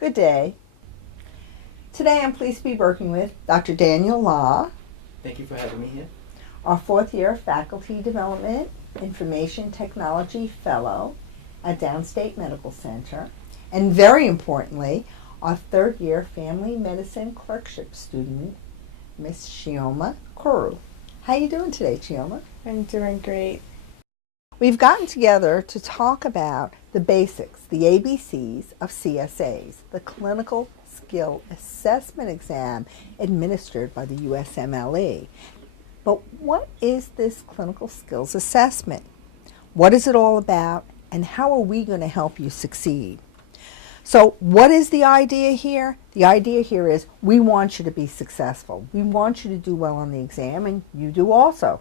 Good day. Today I'm pleased to be working with Dr. Daniel Law, Thank you for having me here. our fourth year Faculty Development Information Technology Fellow at Downstate Medical Center, and very importantly, our third year Family Medicine Clerkship student, Miss Chioma Koru. How you doing today, Chioma? I'm doing great. We've gotten together to talk about the basics, the ABCs of CSAs, the Clinical Skill Assessment Exam administered by the USMLE. But what is this Clinical Skills Assessment? What is it all about, and how are we going to help you succeed? So what is the idea here? The idea here is we want you to be successful. We want you to do well on the exam, and you do also,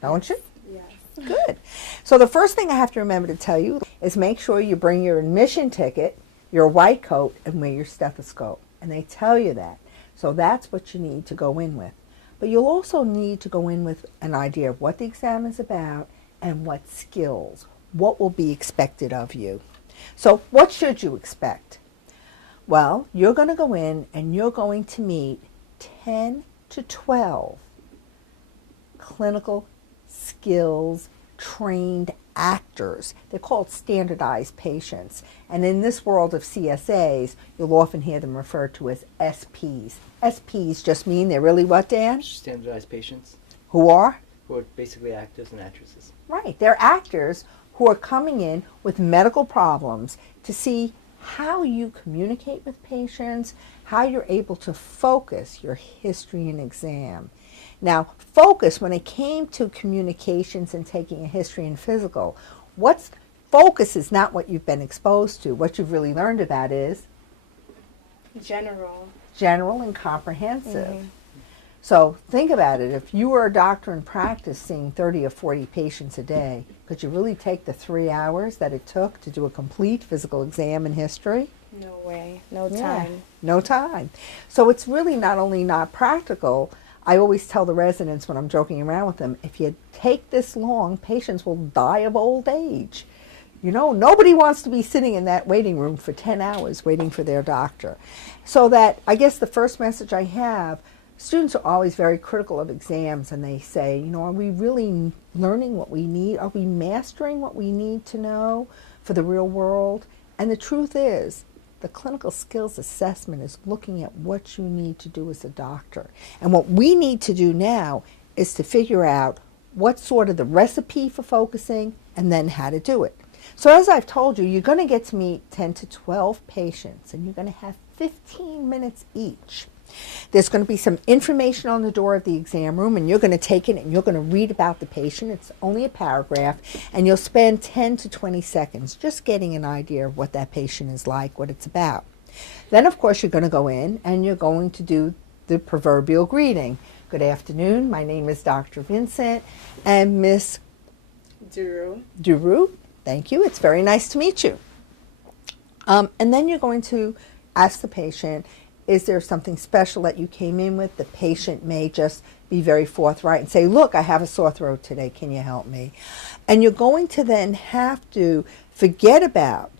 don't you? Yes. Good. So the first thing I have to remember to tell you is make sure you bring your admission ticket, your white coat, and wear your stethoscope. And they tell you that. So that's what you need to go in with. But you'll also need to go in with an idea of what the exam is about and what skills, what will be expected of you. So what should you expect? Well, you're going to go in and you're going to meet 10 to 12 clinical skills trained actors. They're called standardized patients. And in this world of CSAs, you'll often hear them referred to as SPs. SPs just mean they're really what, Dan? Standardized patients Who are? who are basically actors and actresses. Right. They're actors who are coming in with medical problems to see how you communicate with patients, how you're able to focus your history and exam. Now, focus, when it came to communications and taking a history and physical, focus is not what you've been exposed to. What you've really learned about is general and comprehensive. Mm-hmm. So think about it. If you were a doctor in practice seeing 30 or 40 patients a day, could you really take the 3 hours that it took to do a complete physical exam in history? No way. No Yeah, time. no time. So it's really not only not practical, I always tell the residents when I'm joking around with them, if you take this long, patients will die of old age. You know, nobody wants to be sitting in that waiting room for 10 hours waiting for their doctor. So that, I guess the first message I have, students are always very critical of exams, and they say, you know, are we really learning what we need? Are we mastering what we need to know for the real world? And the truth is, the clinical skills assessment is looking at what you need to do as a doctor. And what we need to do now is to figure out what's sort of the recipe for focusing and then how to do it. So as I've told you, you're going to get to meet 10 to 12 patients, and you're going to have 15 minutes each. There's going to be some information on the door of the exam room, and you're going to take it and you're going to read about the patient. It's only a paragraph, and you'll spend 10 to 20 seconds just getting an idea of what that patient is like, what it's about. Then, of course, you're going to go in and you're going to do the proverbial greeting. Good afternoon, my name is Dr. Vincent, and Miss Duru, thank you. It's very nice to meet you. And then you're going to ask the patient, is there something special that you came in with? The patient may just be very forthright and say, look, I have a sore throat today. Can you help me? And you're going to then have to forget about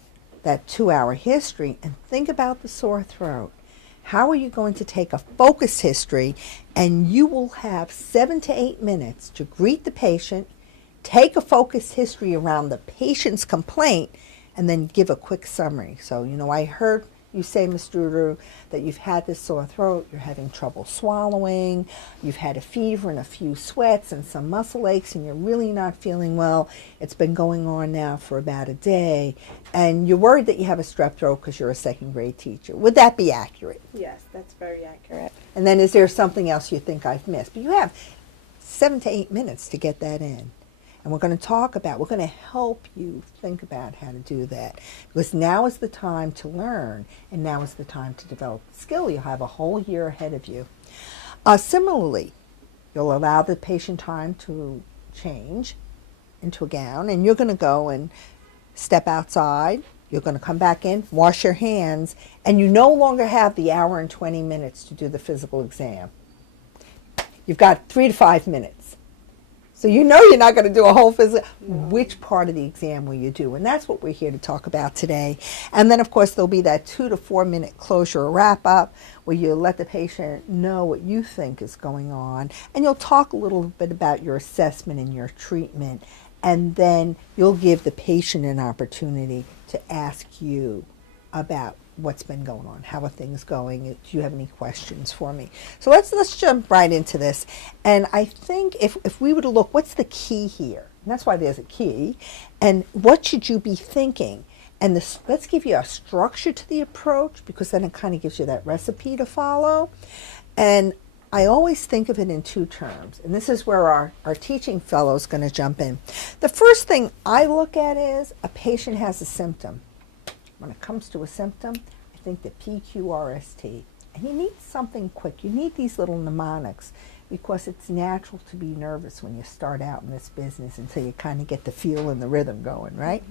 that 2-hour history and think about the sore throat. How are you going to take a focus history, and you will have 7 to 8 minutes to greet the patient, take a focus history around the patient's complaint, and then give a quick summary. So, you know, I heard you say, Ms. Drew, that you've had this sore throat, you're having trouble swallowing, you've had a fever and a few sweats and some muscle aches, and you're really not feeling well. It's been going on now for about a day, and you're worried that you have a strep throat because you're a second grade teacher. Would that be accurate? Yes, that's very accurate. And then is there something else you think I've missed? But you have 7 to 8 minutes to get that in. And we're going to help you think about how to do that. Because now is the time to learn, and now is the time to develop the skill. You'll have a whole year ahead of you. Similarly, you'll allow the patient time to change into a gown, and you're going to go and step outside. You're going to come back in, wash your hands, and you no longer have the hour and 20 minutes to do the physical exam. You've got 3 to 5 minutes. So you know you're not going to do a whole physical. Which part of the exam will you do? And that's what we're here to talk about today. And then, of course, there'll be that 2 to 4 minute closure or wrap up where you let the patient know what you think is going on. And you'll talk a little bit about your assessment and your treatment. And then you'll give the patient an opportunity to ask you about what's been going on, how are things going, do you have any questions for me? So let's jump right into this. And I think if we were to look, what's the key here? And that's why there's a key. And what should you be thinking? And let's give you a structure to the approach, because then it kind of gives you that recipe to follow. And I always think of it in 2 terms, and this is where our teaching fellow is going to jump in. The first thing I look at is a patient has a symptom. When it comes to a symptom, I think the PQRST. And you need something quick. You need these little mnemonics, because it's natural to be nervous when you start out in this business until you kind of get the feel and the rhythm going, right?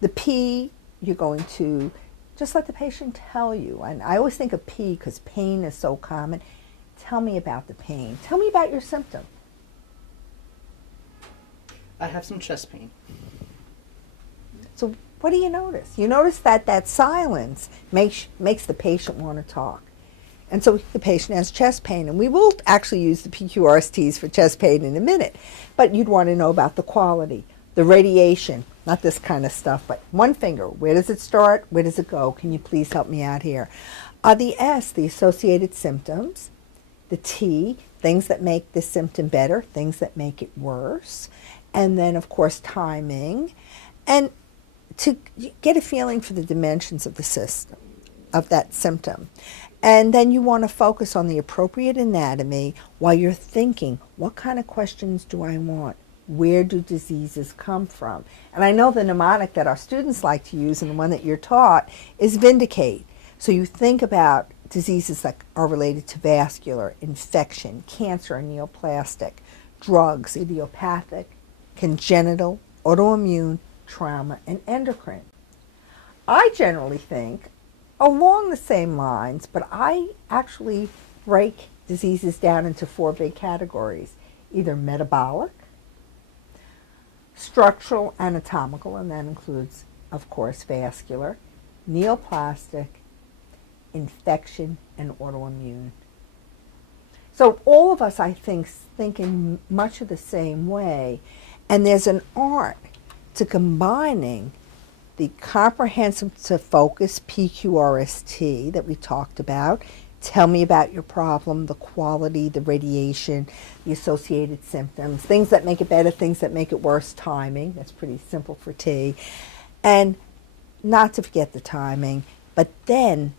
The P, you're going to just let the patient tell you. And I always think of P because pain is so common. Tell me about the pain. Tell me about your symptom. I have some chest pain. So what do you notice? You notice that that silence makes the patient want to talk. And so the patient has chest pain, and we will actually use the PQRSTs for chest pain in a minute. But you'd want to know about the quality, the radiation, not this kind of stuff, but one finger. Where does it start? Where does it go? Can you please help me out here? The S, the associated symptoms. The T, things that make the symptom better, things that make it worse. And then, of course, timing. And to get a feeling for the dimensions of the system, of that symptom. And then you want to focus on the appropriate anatomy while you're thinking, what kind of questions do I want? Where do diseases come from? And I know the mnemonic that our students like to use, and the one that you're taught, is VINDICATE. So you think about diseases that are related to vascular, infection, cancer, neoplastic, drugs, idiopathic, congenital, autoimmune, trauma, and endocrine. I generally think along the same lines, but I actually break diseases down into 4 big categories: either metabolic, structural, anatomical, and that includes, of course, vascular, neoplastic, infection, and autoimmune. So all of us, I think in much of the same way, and there's an art to combining the comprehensive to focus PQRST that we talked about. Tell me about your problem, the quality, the radiation, the associated symptoms, things that make it better, things that make it worse, timing. That's pretty simple for T. And not to forget the timing, but then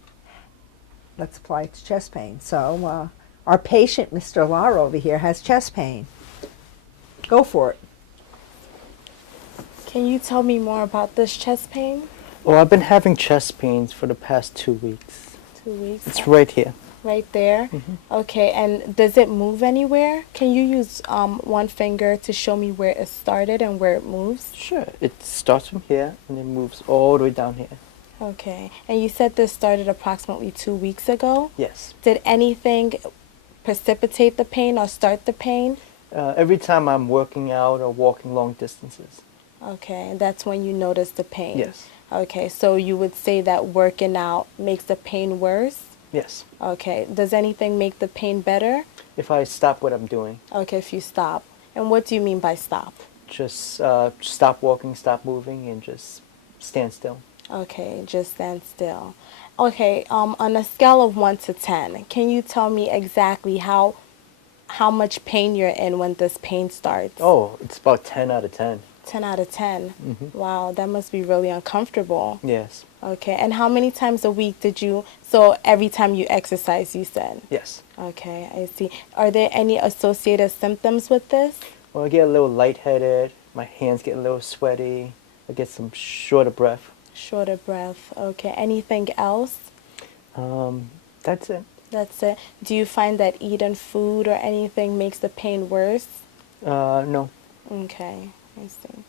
let's apply it to chest pain. So our patient, Mr. Lara over here, has chest pain. Go for it. Can you tell me more about this chest pain? Well, I've been having chest pains for the past 2 weeks. 2 weeks? It's right here. Right there? Mm-hmm. Okay, and does it move anywhere? Can you use one finger to show me where it started and where it moves? Sure. It starts from here and it moves all the way down here. Okay, and you said this started approximately 2 weeks ago? Yes. Did anything precipitate the pain or start the pain? Every time I'm working out or walking long distances. Okay, and that's when you notice the pain? Yes. Okay, so you would say that working out makes the pain worse? Yes. Okay, does anything make the pain better? If I stop what I'm doing. Okay, if you stop. And what do you mean by stop? Just stop walking, stop moving, and just stand still. Okay, just stand still. Okay, on a scale of 1 to 10, can you tell me exactly how much pain you're in when this pain starts? Oh, it's about 10 out of 10. 10 out of 10? Mm-hmm. Wow, that must be really uncomfortable. Yes. Okay, and how many times a week so every time you exercise, you said? Yes. Okay, I see. Are there any associated symptoms with this? Well, I get a little lightheaded, my hands get a little sweaty, I get some short of breath. Short of breath, okay. Anything else? That's it. That's it. Do you find that eating food or anything makes the pain worse? No. Okay, I see.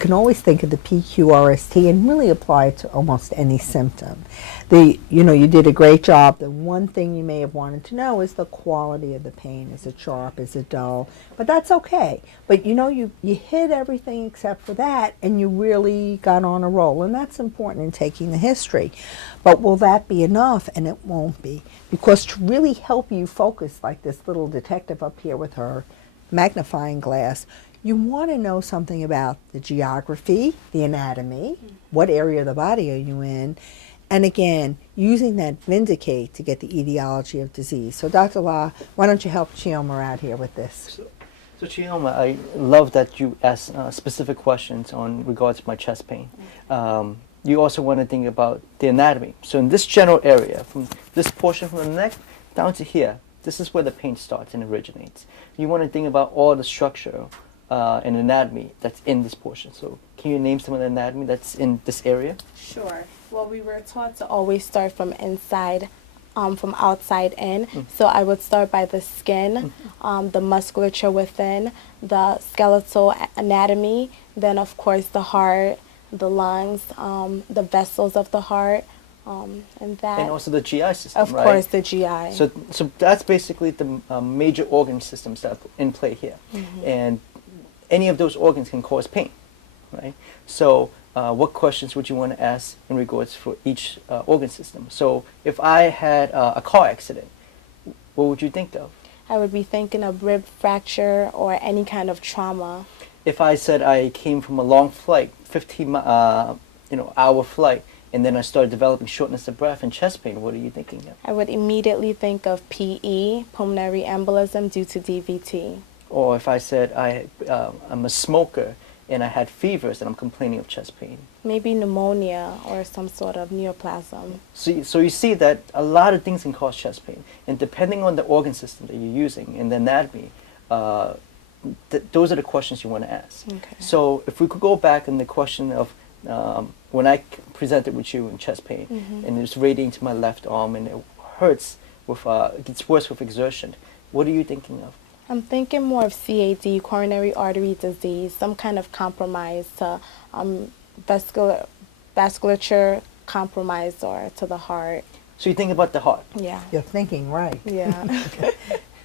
You can always think of the PQRST and really apply it to almost any symptom. You did a great job. The one thing you may have wanted to know is the quality of the pain. Is it sharp? Is it dull? But that's okay. But you hit everything except for that, and you really got on a roll, and that's important in taking the history. But will that be enough? And it won't be, because to really help you focus, like this little detective up here with her magnifying glass, you want to know something about the geography, the anatomy, what area of the body are you in, and again, using that VINDICATE to get the etiology of disease. So Dr. La, why don't you help Chioma out here with this? So Chioma, I love that you asked specific questions on regards to my chest pain. You also want to think about the anatomy. So in this general area, from this portion from the neck down to here, this is where the pain starts and originates. You want to think about all the structure and anatomy that's in this portion. So can you name some of the anatomy that's in this area? Sure. Well, we were taught to always start from inside, from outside in. So I would start by the skin, the musculature within, the skeletal anatomy, then of course the heart, the lungs, the vessels of the heart, and that. And also the GI system, of right? course, the GI. So that's basically the major organ systems that are in play here. And any of those organs can cause pain, right? So what questions would you want to ask in regards for each organ system? So if I had a car accident, what would you think of? I would be thinking of rib fracture or any kind of trauma. If I said I came from a long flight, 15-hour flight, and then I started developing shortness of breath and chest pain, what are you thinking of? I would immediately think of PE, pulmonary embolism due to DVT. Or if I said I'm a smoker and I had fevers and I'm complaining of chest pain. Maybe pneumonia or some sort of neoplasm. So you see that a lot of things can cause chest pain. And depending on the organ system that you're using and the anatomy, those are the questions you want to ask. Okay. So if we could go back in the question of when I presented with you in chest pain, and it's radiating to my left arm and it hurts, it gets worse with exertion, what are you thinking of? I'm thinking more of CAD, coronary artery disease, some kind of compromise to vasculature compromise or to the heart. So you think about the heart. Yeah. You're thinking right. Yeah.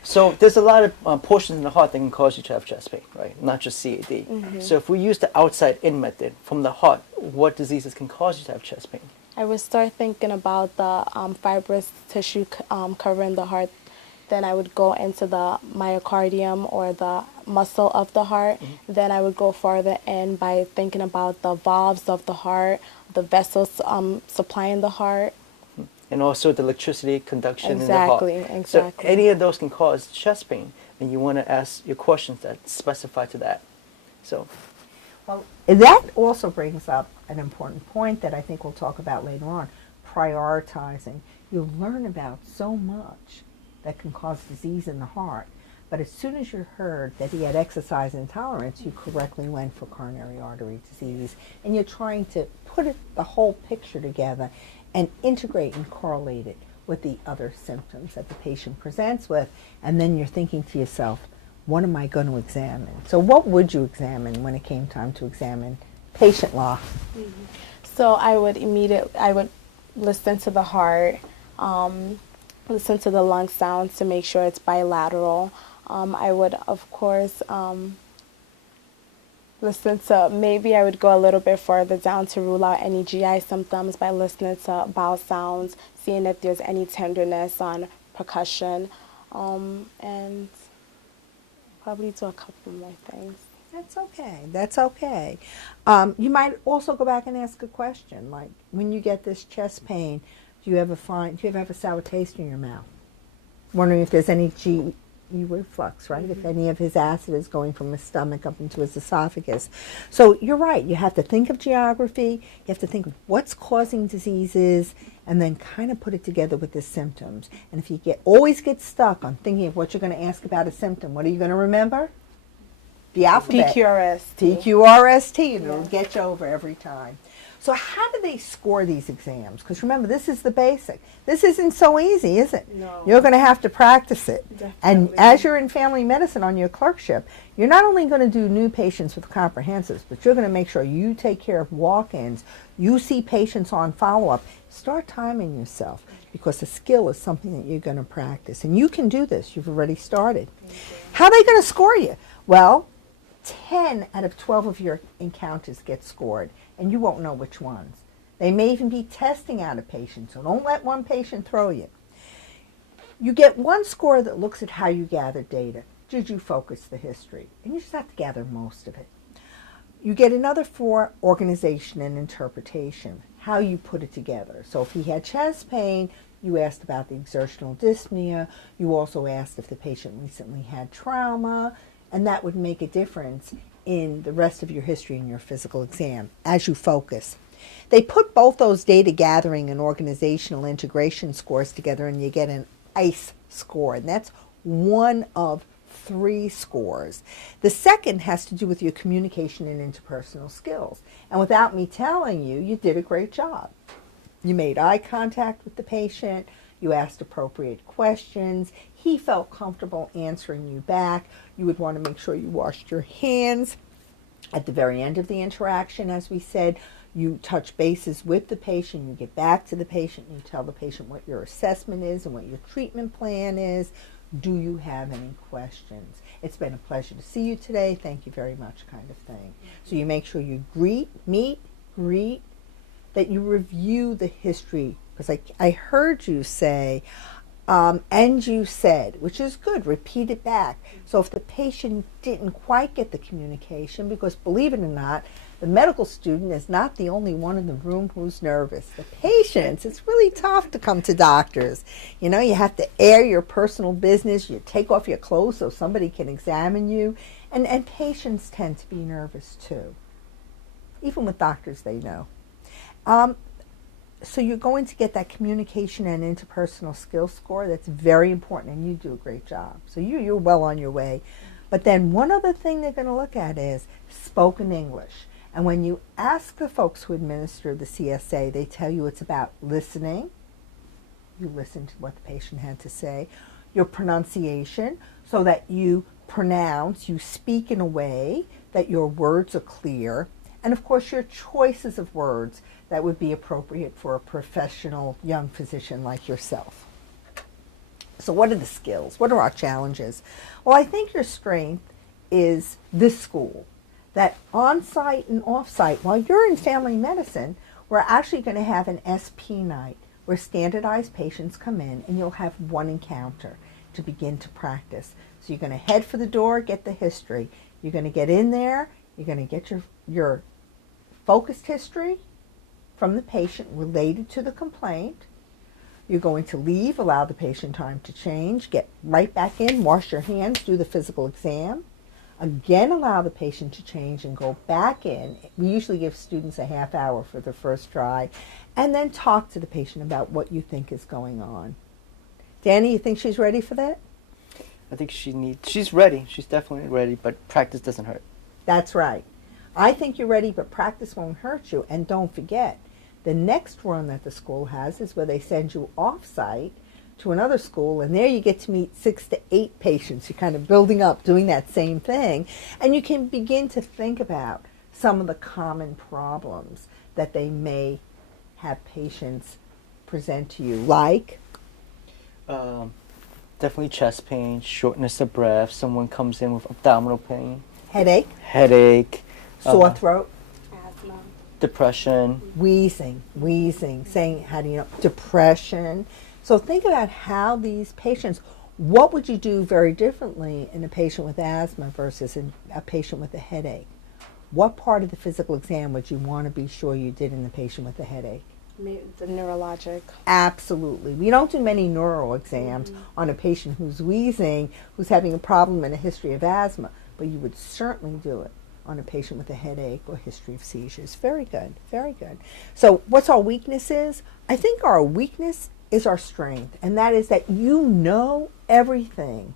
So there's a lot of portions in the heart that can cause you to have chest pain, right? Not just CAD. So if we use the outside-in method from the heart, what diseases can cause you to have chest pain? I would start thinking about the fibrous tissue covering the heart. Then I would go into the myocardium or the muscle of the heart. Then I would go farther in by thinking about the valves of the heart, the vessels supplying the heart. And also the electricity conduction in the heart. Exactly. So any of those can cause chest pain, and you want to ask your questions that specify to that. So, well, that also brings up an important point that I think we'll talk about later on, prioritizing. You'll learn about so much that can cause disease in the heart, but as soon as you heard that he had exercise intolerance, you correctly went for coronary artery disease, and you're trying to put the whole picture together and integrate and correlate it with the other symptoms that the patient presents with, and then you're thinking to yourself, what am I going to examine? So what would you examine when it came time to examine patient law? So I would listen to the heart, listen to the lung sounds to make sure it's bilateral. I would, of course, listen to, maybe I would go a little bit further down to rule out any GI symptoms by listening to bowel sounds, seeing if there's any tenderness on percussion, and probably do a couple more things. That's okay. That's okay. You might also go back and ask a question, like when you get this chest pain, do you ever have a sour taste in your mouth? Wondering if there's any GE reflux, right? If any of his acid is going from his stomach up into his esophagus. So you're right. You have to think of geography. You have to think of what's causing diseases, and then kind of put it together with the symptoms. And if you always get stuck on thinking of what you're going to ask about a symptom, what are you going to remember? the alphabet. PQRST. PQRST, and it'll Yeah. get you over every time. So how do they score these exams? Because remember, this is the basic. This isn't so easy, is it? No. You're going to have to practice it. And Definitely. as you're in family medicine on your clerkship, you're not only going to do new patients with comprehensives, but you're going to make sure you take care of walk-ins. You see patients on follow-up. Start timing yourself, because the skill is something that you're going to practice. And you can do this. You've already started. How are they going to score you? Well, 10 out of 12 of your encounters get scored, and you won't know which ones. They may even be testing out a patient, so don't let one patient throw you. You get one score that looks at how you gather data. Did you focus the history? And you just have to gather most of it. You get another for organization and interpretation, how you put it together. So if he had chest pain, you asked about the exertional dyspnea. You also asked if the patient recently had trauma, and that would make a difference in the rest of your history and your physical exam as you focus. They put both those data gathering and organizational integration scores together, and you get an ICE score, and that's one of 3 scores. The second has to do with your communication and interpersonal skills. And without me telling you, you did a great job. You made eye contact with the patient. You asked appropriate questions. He felt comfortable answering you back. You would want to make sure you washed your hands. At the very end of the interaction, as we said, you touch bases with the patient. You get back to the patient. You tell the patient what your assessment is and what your treatment plan is. Do you have any questions? It's been a pleasure to see you today. Thank you very much, kind of thing. So you make sure you meet, greet, that you review the history. Because I heard you say, and you said, which is good, repeat it back. So if the patient didn't quite get the communication, because believe it or not, the medical student is not the only one in the room who's nervous. The patients, it's really tough to come to doctors. You know, you have to air your personal business. You take off your clothes so somebody can examine you. And patients tend to be nervous too. Even with doctors, they know. So you're going to get that communication and interpersonal skills score. That's very important, and you do a great job. So you're well on your way. But then one other thing they're going to look at is spoken English. And when you ask the folks who administer the CSA, they tell you it's about listening. You listen to what the patient had to say. Your pronunciation, so that you pronounce, you speak in a way that your words are clear. And of course, your choices of words that would be appropriate for a professional young physician like yourself. So what are the skills? What are our challenges? Well, I think your strength is this school, that on-site and off-site. While you're in family medicine, we're actually going to have an SP night where standardized patients come in, and you'll have one encounter to begin to practice. So you're going to head for the door, get the history. You're going to get in there. You're going to get your focused history from the patient related to the complaint. You're going to leave, allow the patient time to change, get right back in, wash your hands, do the physical exam. Again, allow the patient to change and go back in. We usually give students a half hour for the first try, and then talk to the patient about what you think is going on. Danny, you think she's ready for that? I think she's ready. She's definitely ready, but practice doesn't hurt. That's right. I think you're ready, but practice won't hurt you. And don't forget, the next run that the school has is where they send you off-site to another school, and there you get to meet 6 to 8 patients. You're kind of building up, doing that same thing, and you can begin to think about some of the common problems that they may have patients present to you, like? Definitely chest pain, shortness of breath, someone comes in with abdominal pain. Headache, sore throat, Asthma. Depression. wheezing, saying, how do you know, depression. So think about how these patients, what would you do very differently in a patient with asthma versus in a patient with a headache? What part of the physical exam would you want to be sure you did in the patient with a headache? The neurologic. Absolutely. We don't do many neural exams on a patient who's wheezing, who's having a problem and a history of asthma, but you would certainly do it on a patient with a headache or history of seizures. Very good, very good. So what's our weaknesses? I think our weakness is our strength, and that is that you know everything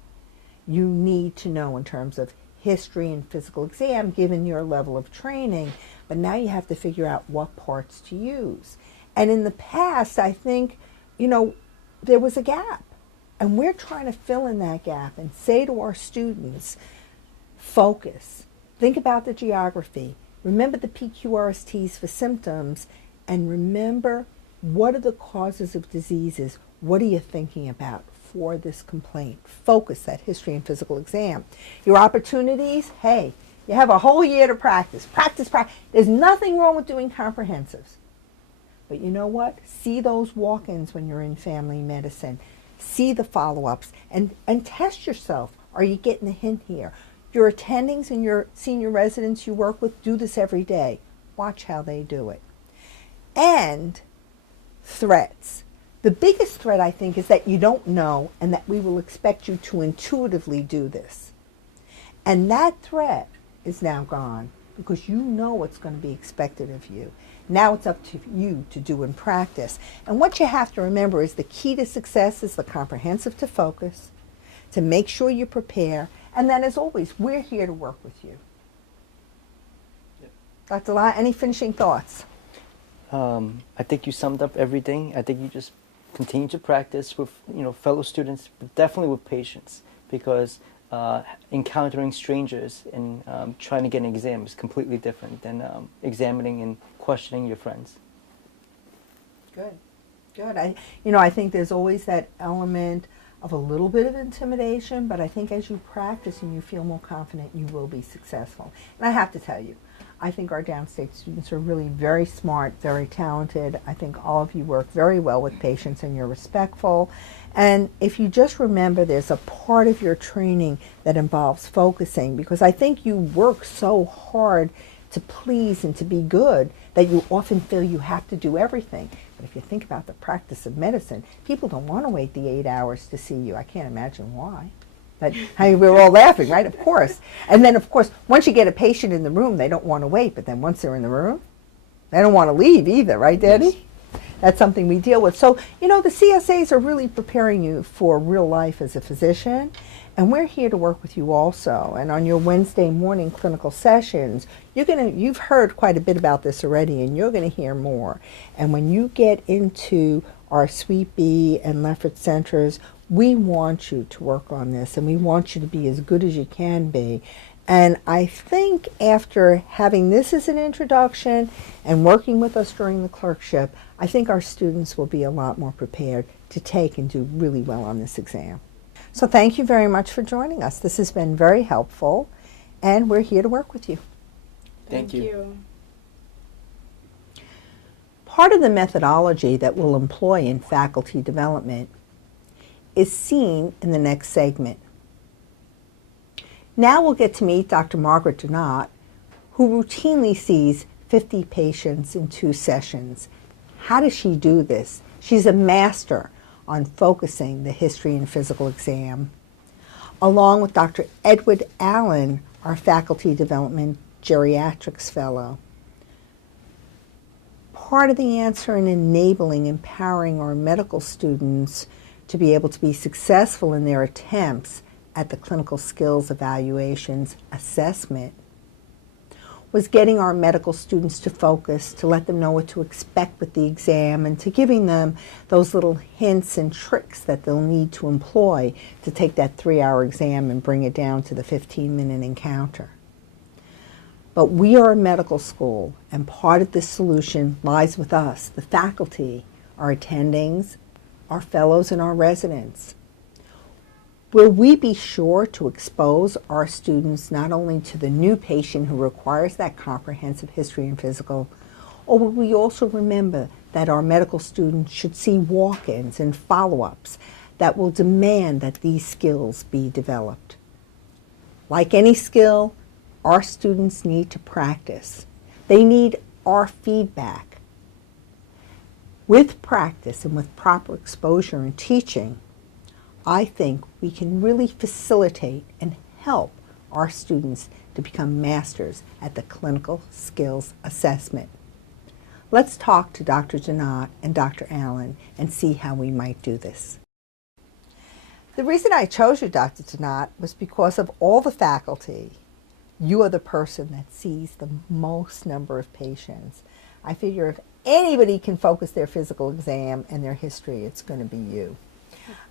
you need to know in terms of history and physical exam given your level of training, but now you have to figure out what parts to use. And in the past, I think, there was a gap. And we're trying to fill in that gap and say to our students, focus. Think about the geography. Remember the PQRSTs for symptoms, and remember what are the causes of diseases. What are you thinking about for this complaint? Focus that history and physical exam. Your opportunities, hey, you have a whole year to practice. Practice. There's nothing wrong with doing comprehensives. But you know what? See those walk-ins when you're in family medicine. See the follow-ups and test yourself. Are you getting a hint here? Your attendings and your senior residents you work with do this every day. Watch how they do it. And threats. The biggest threat, I think, is that you don't know and that we will expect you to intuitively do this. And that threat is now gone because you know what's going to be expected of you. Now it's up to you to do in practice. And what you have to remember is the key to success is the comprehensive to focus, to make sure you prepare, and then as always, we're here to work with you. Yep. Dr. Lai, any finishing thoughts? I think you summed up everything. I think you just continue to practice with fellow students, but definitely with patience, because encountering strangers and trying to get an exam is completely different than examining and questioning your friends. Good. I think there's always that element of a little bit of intimidation, but I think as you practice and you feel more confident, you will be successful. And I have to tell you, I think our downstate students are really very smart, very talented. I think all of you work very well with patients and you're respectful. And if you just remember, there's a part of your training that involves focusing, because I think you work so hard to please and to be good that you often feel you have to do everything. But if you think about the practice of medicine, people don't want to wait the 8 hours to see you. I can't imagine why. But we're all laughing, right? Of course. And then, of course, once you get a patient in the room, they don't want to wait. But then once they're in the room, they don't want to leave either, right, Daddy? Yes. That's something we deal with. So, the CSAs are really preparing you for real life as a physician. And we're here to work with you also. And on your Wednesday morning clinical sessions, you've heard quite a bit about this already, and you're going to hear more. And when you get into our Suite B and Leffert centers, we want you to work on this, and we want you to be as good as you can be. And I think after having this as an introduction and working with us during the clerkship, I think our students will be a lot more prepared to take and do really well on this exam. So thank you very much for joining us. This has been very helpful, and we're here to work with you. Thank you. Part of the methodology that we'll employ in faculty development is seen in the next segment. Now we'll get to meet Dr. Margaret Donat, who routinely sees 50 patients in 2 sessions. How does she do this? She's a master on focusing the history and physical exam, along with Dr. Edward Allen, our Faculty Development Geriatrics Fellow. Part of the answer in enabling, empowering our medical students to be able to be successful in their attempts at the clinical skills evaluations assessment was getting our medical students to focus, to let them know what to expect with the exam, and to giving them those little hints and tricks that they'll need to employ to take that 3-hour exam and bring it down to the 15-minute encounter. But we are a medical school, and part of this solution lies with us, the faculty, our attendings, our fellows, and our residents. Will we be sure to expose our students not only to the new patient who requires that comprehensive history and physical, or will we also remember that our medical students should see walk-ins and follow-ups that will demand that these skills be developed? Like any skill, our students need to practice. They need our feedback. With practice and with proper exposure and teaching, I think we can really facilitate and help our students to become masters at the clinical skills assessment. Let's talk to Dr. Donat and Dr. Allen and see how we might do this. The reason I chose you, Dr. Donat, was because of all the faculty you are the person that sees the most number of patients. I figure if anybody can focus their physical exam and their history, it's going to be you.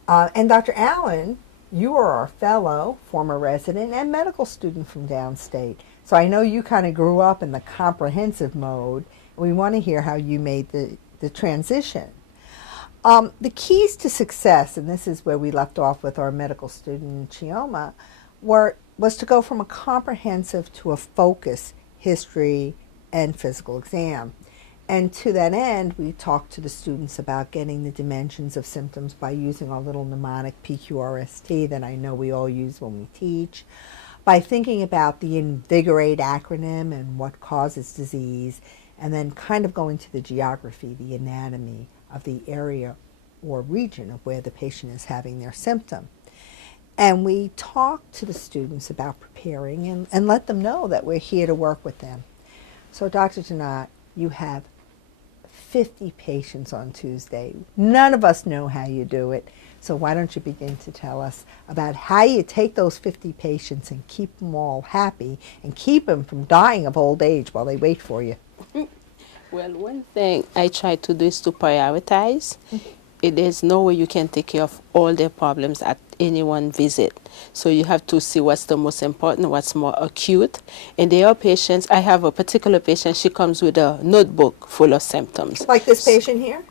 And Dr. Allen, you are our fellow, former resident, and medical student from downstate. So I know you kind of grew up in the comprehensive mode. We want to hear how you made the transition. The keys to success, and this is where we left off with our medical student, Chioma, was to go from a comprehensive to a focused history and physical exam. And to that end, we talked to the students about getting the dimensions of symptoms by using our little mnemonic PQRST that I know we all use when we teach, by thinking about the INVIGORATE acronym and what causes disease, and then kind of going to the geography, the anatomy of the area or region of where the patient is having their symptom. And we talked to the students about preparing and let them know that we're here to work with them. So Dr. Janat, you have 50 patients on Tuesday. None of us know how you do it. So why don't you begin to tell us about how you take those 50 patients and keep them all happy and keep them from dying of old age while they wait for you? Well, one thing I try to do is to prioritize. There's no way you can take care of all their problems at any one visit. So you have to see what's the most important, what's more acute. And there are patients, I have a particular patient, she comes with a notebook full of symptoms. Like this patient here?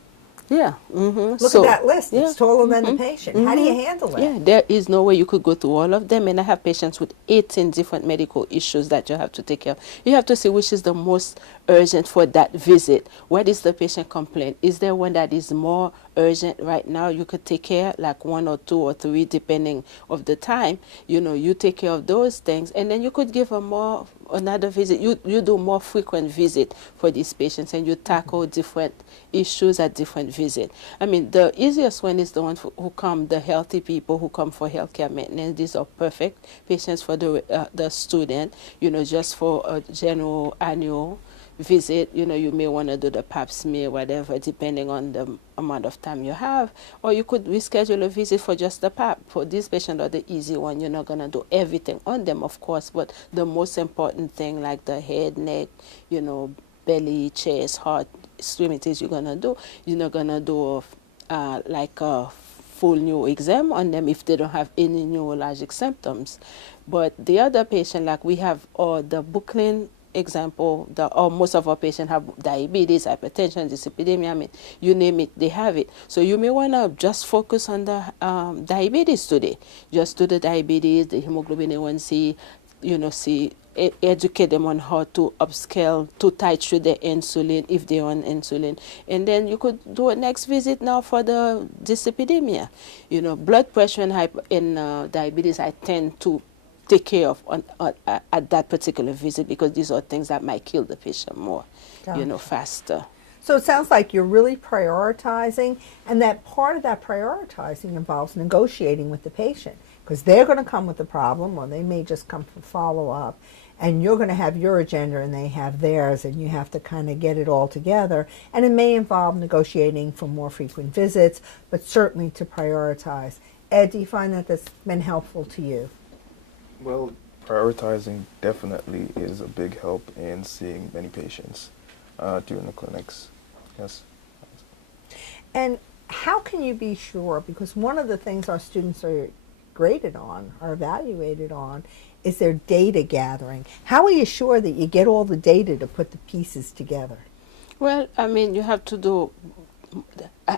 Yeah. Look at that list. It's taller than the patient. How do you handle it? Yeah, there is no way you could go through all of them. And I have patients with 18 different medical issues that you have to take care of. You have to see which is the most urgent for that visit. What is the patient complaint? Is there one that is more urgent right now? You could take care, like 1 or 2 or 3, depending of the time. You know, you take care of those things. And then you could give another visit. You do more frequent visit for these patients, and you tackle different issues at different visit. I mean, the easiest one is the one who come, the healthy people who come for healthcare maintenance. These are perfect patients for the student, you know, just for a general annual visit. You know, you may want to do the pap smear, whatever, depending on the amount of time you have. Or you could reschedule a visit for just the pap. For this patient are the easy one. You're not going to do everything on them, of course, but the most important thing, like the head, neck, you know, belly, chest, heart, extremities, you're not going to do like a full new exam on them if they don't have any neurologic symptoms. But the other patient, like we have the Brooklyn example, most of our patients have diabetes, hypertension, dyslipidemia, I mean, you name it, they have it. So you may want to just focus on the diabetes today. Just do the diabetes, the hemoglobin A1C, you know, educate them on how to upscale, to titrate their insulin if they're on insulin. And then you could do a next visit now for the dyslipidemia. You know, blood pressure and diabetes, I tend to take care of at that particular visit, because these are things that might kill the patient more, you know, faster. So it sounds like you're really prioritizing, and that part of that prioritizing involves negotiating with the patient, because they're going to come with a problem, or they may just come for follow-up, and you're going to have your agenda and they have theirs, and you have to kind of get it all together. And it may involve negotiating for more frequent visits, but certainly to prioritize. Ed, do you find that that's been helpful to you? Well, prioritizing definitely is a big help in seeing many patients during the clinics. Yes. And how can you be sure, because one of the things our students are graded on, are evaluated on, is their data gathering. How are you sure that you get all the data to put the pieces together? Well, I mean, you have to do,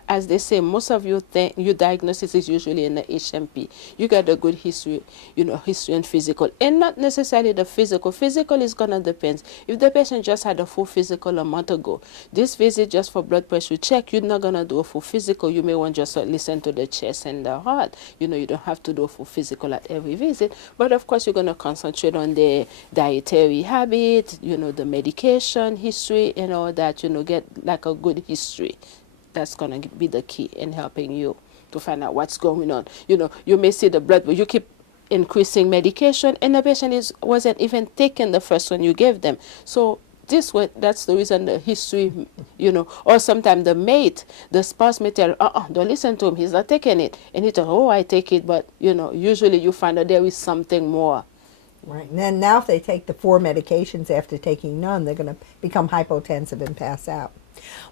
as they say, most of your diagnosis is usually in the HMP. You got a good history, you know, history and physical, and not necessarily the physical. Physical is going to depend. If the patient just had a full physical a month ago, this visit just for blood pressure check, you're not going to do a full physical. You may want just to listen to the chest and the heart. You know, you don't have to do a full physical at every visit, but of course you're going to concentrate on the dietary habit, you know, the medication history and all that, you know, get like a good history. That's going to be the key in helping you to find out what's going on. You know, you may see the blood, but you keep increasing medication, and the patient wasn't even taking the first one you gave them. So this way, that's the reason the history, you know, or sometimes the mate, the spouse may tell, don't listen to him, he's not taking it. And he thought, I take it, but, you know, usually you find out there is something more Right. And then now if they take the 4 medications after taking none, they're going to become hypotensive and pass out.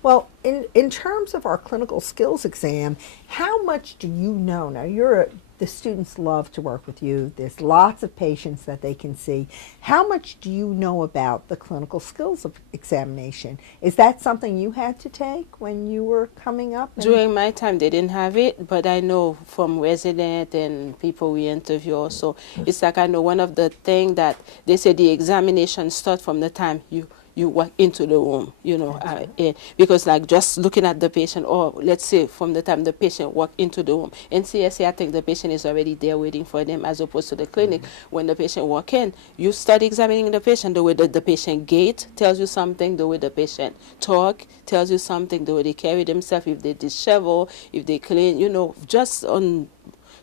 Well, in terms of our clinical skills exam, how much do you know? Now, the students love to work with you. There's lots of patients that they can see. How much do you know about the clinical skills of examination? Is that something you had to take when you were coming up? During my time, they didn't have it, but I know from resident and people we interview also, it's like I know one of the things that they say the examination starts from the time you walk into the room, you know, because like just looking at the patient, or let's say from the time the patient walk into the room. In CSA, I think the patient is already there waiting for them, as opposed to the clinic. When the patient walk in, you start examining the patient. The way that the patient gait tells you something, the way the patient talk tells you something, the way they carry themselves, if they dishevel, if they clean, you know, just on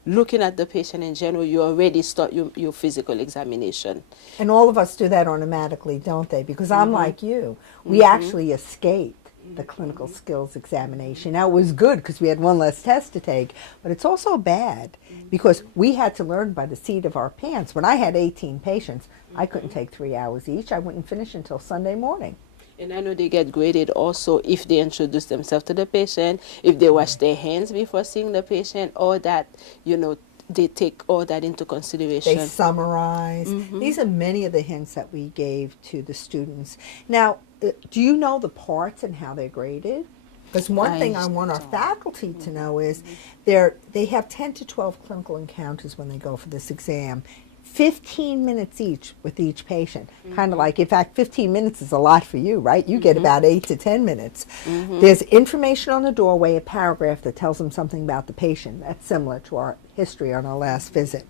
looking at the patient in general, you already start your physical examination. And all of us do that automatically, don't they? Because I'm like you. We actually escaped the clinical skills examination. Now, it was good because we had one less test to take, but it's also bad because we had to learn by the seat of our pants. When I had 18 patients, I couldn't take 3 hours each. I wouldn't finish until Sunday morning. And I know they get graded also if they introduce themselves to the patient, if they wash their hands before seeing the patient, all that, you know, they take all that into consideration. They summarize. These are many of the hints that we gave to the students. Now, do you know the parts and how they're graded? Because one thing I want our faculty to know is they have 10 to 12 clinical encounters when they go for this exam. 15 minutes each with each patient. Kind of like, in fact, 15 minutes is a lot for you, right? You get about 8 to 10 minutes. There's information on the doorway, a paragraph that tells them something about the patient. That's similar to our history on our last visit.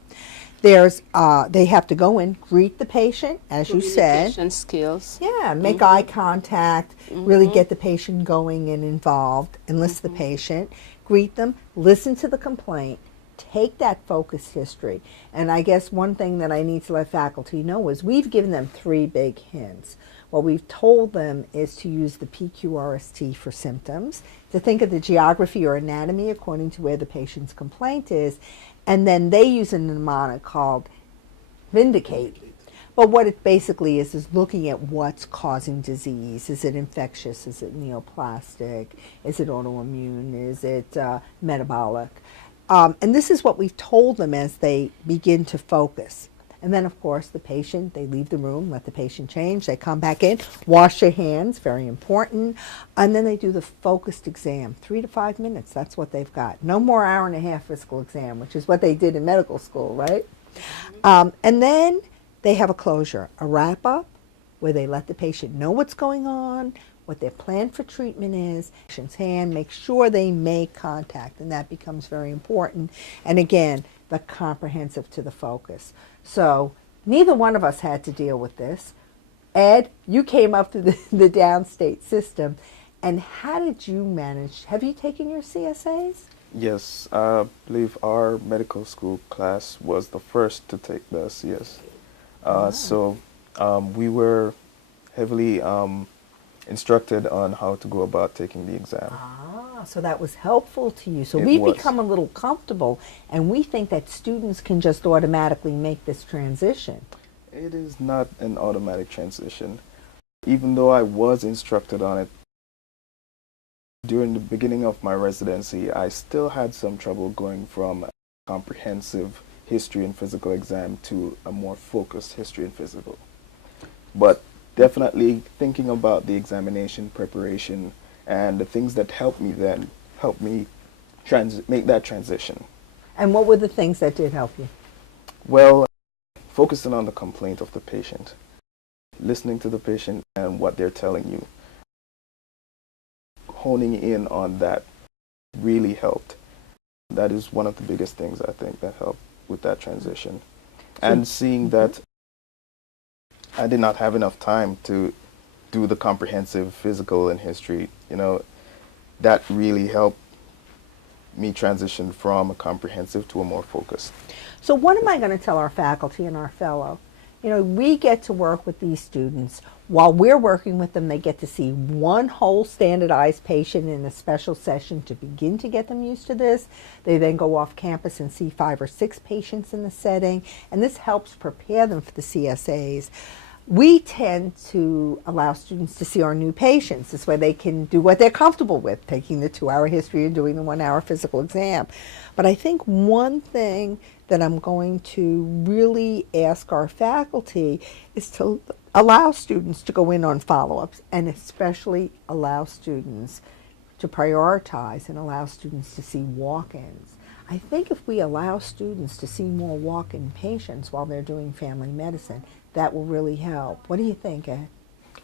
There's, they have to go in, greet the patient, as you said. Communication skills. Yeah, make eye contact, really get the patient going and involved, enlist the patient, greet them, listen to the complaint, take that focus history. And I guess one thing that I need to let faculty know is we've given them 3 big hints. What we've told them is to use the PQRST for symptoms, to think of the geography or anatomy according to where the patient's complaint is, and then they use a mnemonic called VINDICATE. But what it basically is looking at what's causing disease. Is it infectious? Is it neoplastic? Is it autoimmune? Is it metabolic? And this is what we've told them as they begin to focus. And then, of course, the patient, they leave the room, let the patient change, they come back in, wash their hands, very important, and then they do the focused exam, 3 to 5 minutes, that's what they've got. No more hour-and-a-half physical exam, which is what they did in medical school, right? And then they have a closure, a wrap-up, where they let the patient know what's going on, what their plan for treatment is, patient's hand, make sure they make contact, and that becomes very important. And again, the comprehensive to the focus. So neither one of us had to deal with this. Ed, you came up through the downstate system, and how did you manage? Have you taken your CSAs? Yes, I believe our medical school class was the first to take the CS. So we were heavily instructed on how to go about taking the exam. So that was helpful to you. So It we've become a little comfortable, and we think that students can just automatically make this transition. It is not an automatic transition. Even though I was instructed on it, during the beginning of my residency, I still had some trouble going from a comprehensive history and physical exam to a more focused history and physical. But definitely thinking about the examination preparation and the things that helped me then helped me make that transition. And what were the things that did help you? Well, focusing on the complaint of the patient, listening to the patient and what they're telling you, honing in on that really helped. That is one of the biggest things I think that helped with that transition. And seeing that I did not have enough time to do the comprehensive physical and history, you know, that really helped me transition from a comprehensive to a more focused. So what am I going to tell our faculty and our fellow? You know, we get to work with these students. While we're working with them, they get to see one whole standardized patient in a special session to begin to get them used to this. They then go off campus and see 5 or 6 patients in the setting, and this helps prepare them for the CSAs. We tend to allow students to see our new patients. This way they can do what they're comfortable with, taking the 2-hour history and doing the 1-hour physical exam. But I think one thing that I'm going to really ask our faculty is to allow students to go in on follow-ups, and especially allow students to prioritize and allow students to see walk-ins. I think if we allow students to see more walk-in patients while they're doing family medicine, that will really help. What do you think, Ed?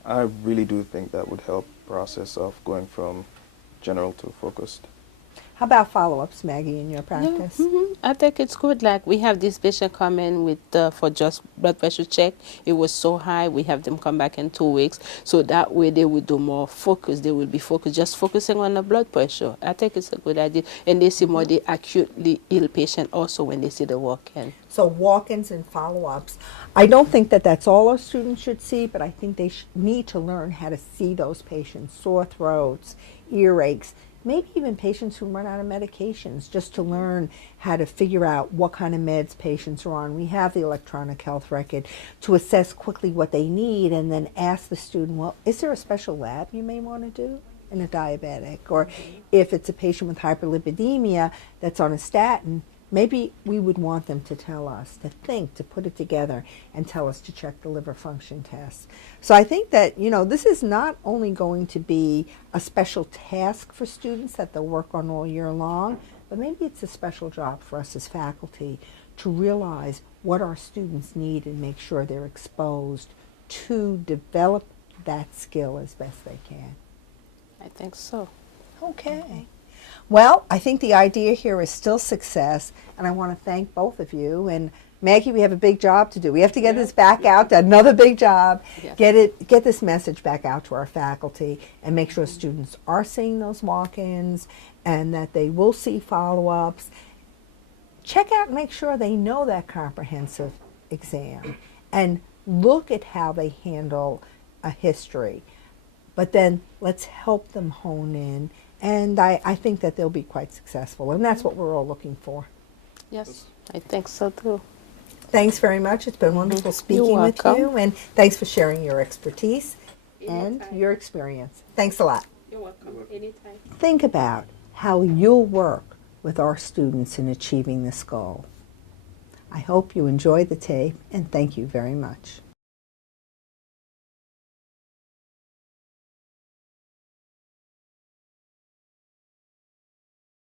I really do think that would help process of going from general to focused. How about follow-ups, Maggie, in your practice? Yeah, I think it's good. Like we have this patient come in with for just blood pressure check. It was so high. We have them come back in 2 weeks, so that way they will do more focus. They will be focused, just focusing on the blood pressure. I think it's a good idea, and they see more the acutely ill patient also when they see the walk-in. So walk-ins and follow-ups. I don't think that that's all our students should see, but I think they need to learn how to see those patients, sore throats, earaches, maybe even patients who run out of medications, just to learn how to figure out what kind of meds patients are on. We have the electronic health record to assess quickly what they need and then ask the student, well, is there a special lab you may want to do in a diabetic? Or if it's a patient with hyperlipidemia that's on a statin, maybe we would want them to tell us, to think, to put it together and tell us to check the liver function test. So I think that, you know, this is not only going to be a special task for students that they'll work on all year long, but maybe it's a special job for us as faculty to realize what our students need and make sure they're exposed to develop that skill as best they can. I think so. Okay. Well, I think the idea here is still success, and I want to thank both of you. And Maggie, we have a big job to do. We have to get this back out, another big job, Yeah. get this message back out to our faculty and make sure students are seeing those walk-ins and that they will see follow-ups. Check out and make sure they know that comprehensive exam and look at how they handle a history. But then let's help them hone in. And I think that they'll be quite successful, and that's what we're all looking for. Yes, I think so too. Thanks very much. It's been wonderful speaking with you, and thanks for sharing your expertise and your experience. Thanks a lot. You're welcome. Anytime. Think about how you'll work with our students in achieving this goal. I hope you enjoyed the tape, and thank you very much.